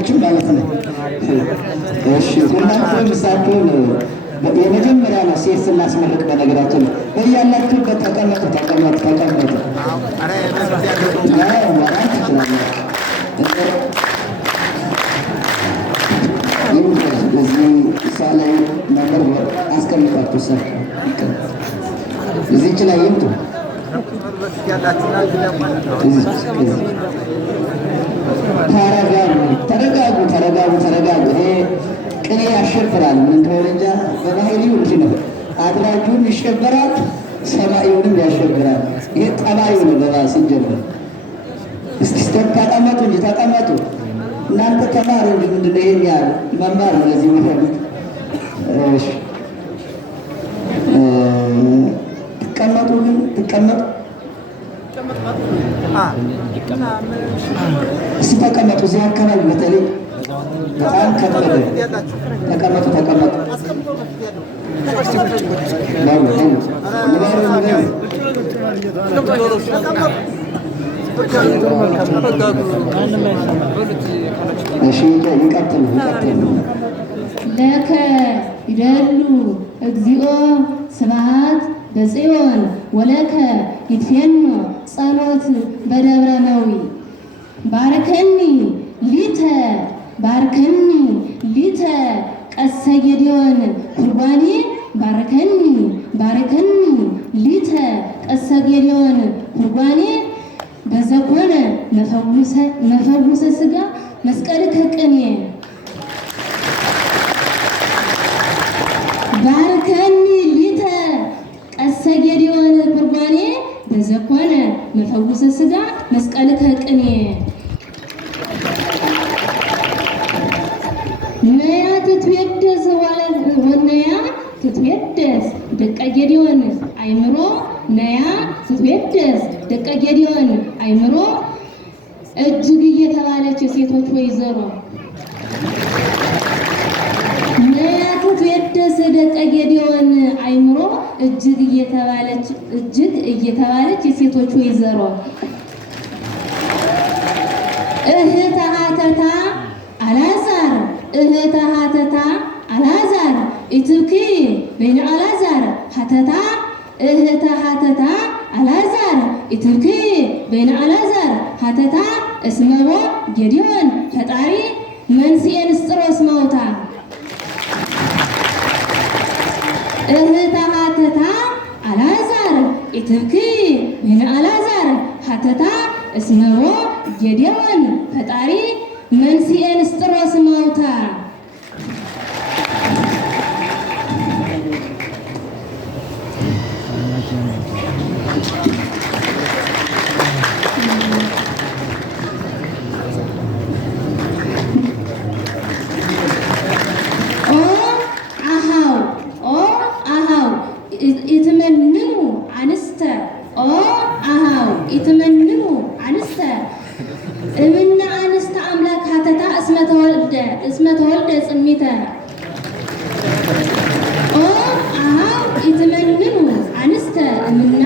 አልተቀበለችም ማለት ነው። እሺ ሁላችሁም እሳችሁን የመጀመሪያ ነው ሴት ስናስመርቅ በነገራችን በያላችሁበት ተቀመጡ። ማራት ትችላላችሁ። እዚህ እሷ ላይ ነገር አስቀምጣችሁ ሰር እዚች ላይ ይምጡ። ተረጋጉ። ይሄ ቅኔ ያሸብራል። ምን እንደሆነ እንጃ በባህሪው እንጂ ነው። አድራጁን ይሸበራል፣ ሰማዩንም ያሸብራል። ይሄ ጠባዩ ነው። በባስ ሲጀምር እስቲ ተቀመጡ እንጂ ተቀመጡ። እናንተ ተማሩ እንጂ ምንድን ነው ይሄን ያህል መማር ነው ለዚህ የሚፈልግ። እሺ ትቀመጡ ግን ትቀመጡ። እስቲ ተቀመጡ። እዚህ አካባቢ በተለይ በጣም ከበደ። ተቀመጡ። እሺ ይቀጥሉ። ለከ ይደሉ እግዚኦ ስብሐት በጽዮን ወለከ ይትፌኖ ጸሎት በደብረ ነዊ ባርከኒ ሊተ ቀሰ ጌዴዎን ኩርባኔ ባርከኒ ሊተ ቀሰ ጌዴዎን ኩርባኔ በዘኮነ መፈውሰ ሥጋ መስቀል ከቅኔ ባርከኒ ሊተ ቀሰ ጌዴዎን ኩርባኔ በዘኮነ መፈውሰ ሥጋ መስቀል ከቅኔ ነያ ትትወደስ ወነያ ትትወደስ ደቀ ጌዴዎን አይምሮ ነያ ትትወደስ ደቀ ጌዴዎን አይምሮ እጅግ እየተባለች የሴቶች ወይዘሮ ነያ ትትወደስ ደቀ ጌዴዎን አይምሮ እጅግ እየተባለች የሴቶች ወይዘሮ እህተ ሀተታ አልዓዛር ኢትብኪ በይነ አልዓዛር ሀተታ እህተ ሀተታ አልዓዛር ኢትብኪ በይነ አልዓዛር ሀተታ እስመቦ ጌዴዎን ፈጣሪ መንስኤ ንስጥሮስ መውታ እህተ ሀተታ አልዓዛር ኢትብኪ በይነ አልዓዛር ሀተታ እስመቦ ጌዴዎን ፈጣሪ መንስኤ ንስጥሮስ መውታ ኢትመንኑ አንስተ እምነ አንስተ አምላክ ሀተታ እስመ ተወልደ ጽሚተ ኢትመንኑ አንስተ እምነ